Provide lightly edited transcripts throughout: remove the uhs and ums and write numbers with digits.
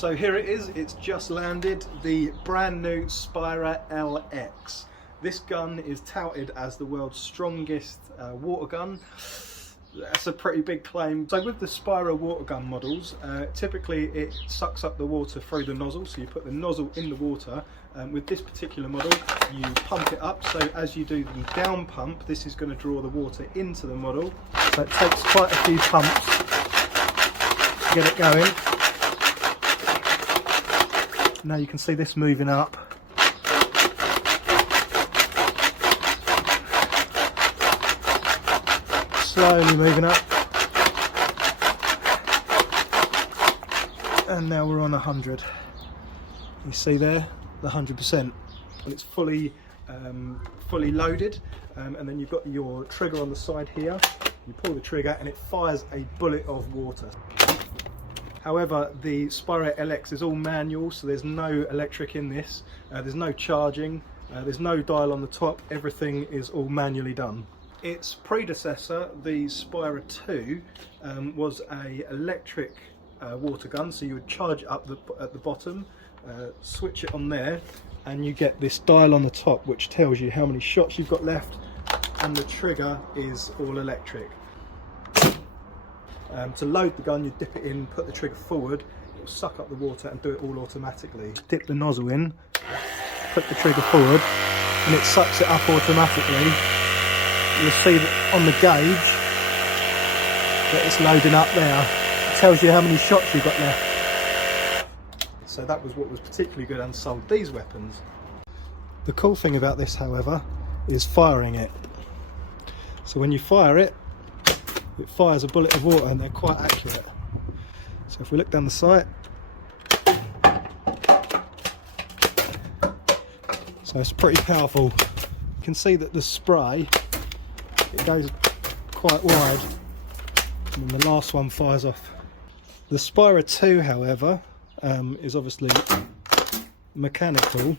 So here it is, it's just landed, the brand new Spyra LX. This gun is touted as the world's strongest water gun. That's a pretty big claim. So with the Spyra water gun models, typically it sucks up the water through the nozzle, so you put the nozzle in the water. With this particular model, you pump it up, so as you do the down pump, this is going to draw the water into the model. So it takes quite a few pumps to get it going. Now you can see this moving up. Slowly moving up. And now we're on 100. You see there, the 100%. And it's fully loaded. And then you've got your trigger on the side here. You pull the trigger and it fires a bullet of water. However, the Spyra LX is all manual, so there's no electric in this. There's no charging, there's no dial on the top, everything is all manually done. Its predecessor, the Spyra Two, was an electric water gun, so you would charge up at the bottom, switch it on there, and you get this dial on the top which tells you how many shots you've got left, and the trigger is all electric. To load the gun, you dip it in, put the trigger forward, it will suck up the water and do it all automatically. Dip the nozzle in, put the trigger forward, and it sucks it up automatically. You'll see that on the gauge that it's loading up there. It tells you how many shots you've got left. So that was what was particularly good and sold these weapons. The cool thing about this, however, is firing it. So when you fire it, it fires a bullet of water and they're quite accurate. So if we look down the sight, so it's pretty powerful. You can see that the spray, it goes quite wide, and then the last one fires off. The Spyra Two, however, is obviously mechanical.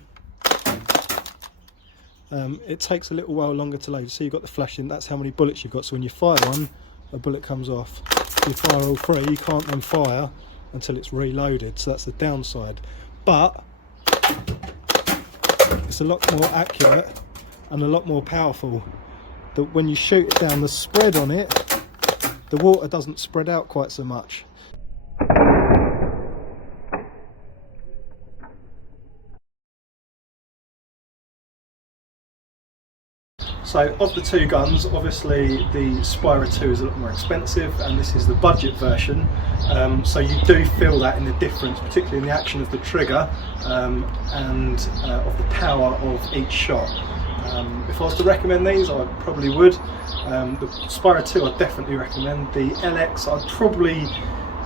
It takes a little while longer to load. So you've got the flashing, that's how many bullets you've got. So when you fire one, a bullet comes off. If you fire all three, you can't then fire until it's reloaded, so that's the downside. But it's a lot more accurate and a lot more powerful. That when you shoot it down, the spread on it, the water doesn't spread out quite so much. So of the two guns, obviously the Spyra Two is a lot more expensive and this is the budget version, so you do feel that in the difference, particularly in the action of the trigger and of the power of each shot. If I was to recommend these, I probably would. The Spyra Two I definitely recommend. The LX I'd probably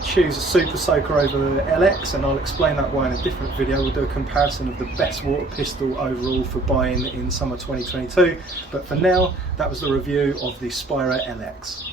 choose a Super Soaker over the LX, and I'll explain that why in a different video. We'll do a comparison of the best water pistol overall for buying in summer 2022, but for now that was the review of the Spyra LX.